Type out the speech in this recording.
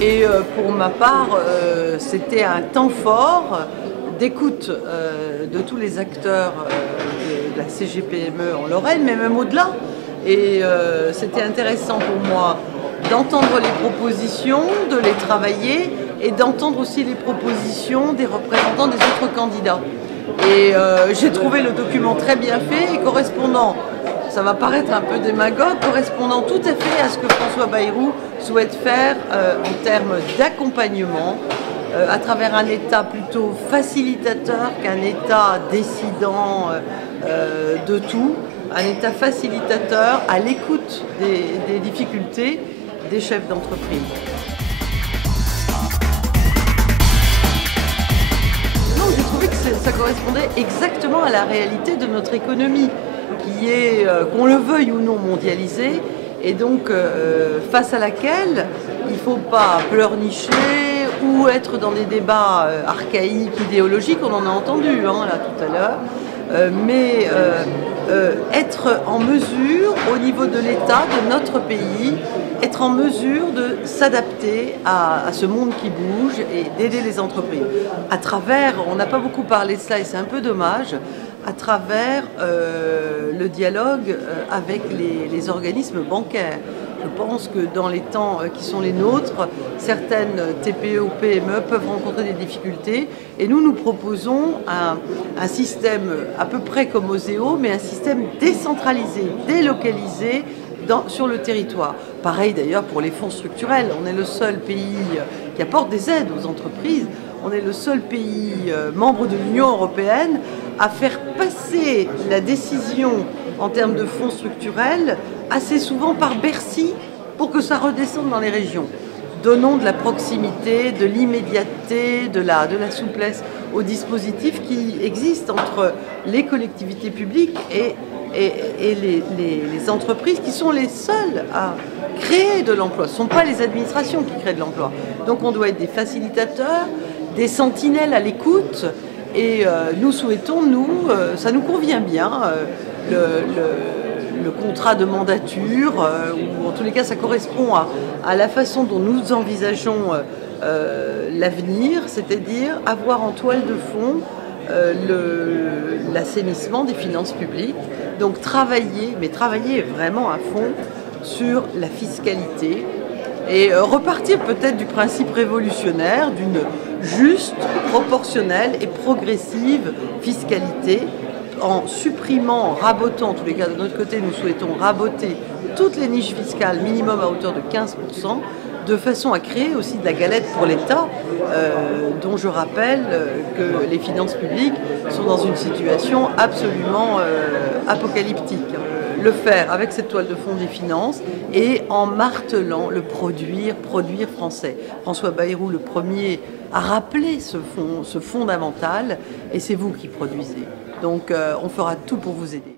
Et pour ma part, c'était un temps fort d'écoute de tous les acteurs de la CGPME en Lorraine, mais même au-delà. Et c'était intéressant pour moi d'entendre les propositions, de les travailler et d'entendre aussi les propositions des représentants des autres candidats. Et j'ai trouvé le document très bien fait et correspondant, ça va paraître un peu démagogue, correspondant tout à fait à ce que François Bayrou souhaite faire en termes d'accompagnement, à travers un État plutôt facilitateur qu'un État décidant de tout, un État facilitateur à l'écoute des difficultés des chefs d'entreprise. Donc j'ai trouvé que ça correspondait exactement à la réalité de notre économie, qui est, qu'on le veuille ou non, mondialisée, et donc face à laquelle il ne faut pas pleurnicher ou être dans des débats archaïques, idéologiques, on en a entendu là tout à l'heure, mais être en mesure, au niveau de l'État, de notre pays, être en mesure de s'adapter à ce monde qui bouge et d'aider les entreprises. À travers, on n'a pas beaucoup parlé de cela et c'est un peu dommage, à travers le dialogue avec les organismes bancaires. Je pense que dans les temps qui sont les nôtres, certaines TPE ou PME peuvent rencontrer des difficultés et nous proposons un système à peu près comme Oseo, mais un système décentralisé, délocalisé sur le territoire. Pareil d'ailleurs pour les fonds structurels. On est le seul pays qui apporte des aides aux entreprises. On est le seul pays membre de l'Union européenne à faire passer la décision en termes de fonds structurels assez souvent par Bercy pour que ça redescende dans les régions. Donnons de la proximité, de l'immédiateté, de la souplesse aux dispositifs qui existent entre les collectivités publiques et les entreprises qui sont les seules à créer de l'emploi. Ce ne sont pas les administrations qui créent de l'emploi. Donc on doit être des facilitateurs, des sentinelles à l'écoute et nous souhaitons, ça nous convient bien, le contrat de mandature, ou en tous les cas ça correspond à la façon dont nous envisageons l'avenir, c'est-à-dire avoir en toile de fond l'assainissement des finances publiques, donc travailler vraiment à fond sur la fiscalité et repartir peut-être du principe révolutionnaire d'une juste, proportionnelle et progressive fiscalité en supprimant, en rabotant, en tous les cas de notre côté nous souhaitons raboter toutes les niches fiscales minimum à hauteur de 15%, de façon à créer aussi de la galette pour l'État, dont je rappelle que les finances publiques sont dans une situation absolument apocalyptique. Le faire avec cette toile de fond des finances et en martelant le produire français. François Bayrou, le premier, a rappelé ce fondamental et c'est vous qui produisez. Donc on fera tout pour vous aider.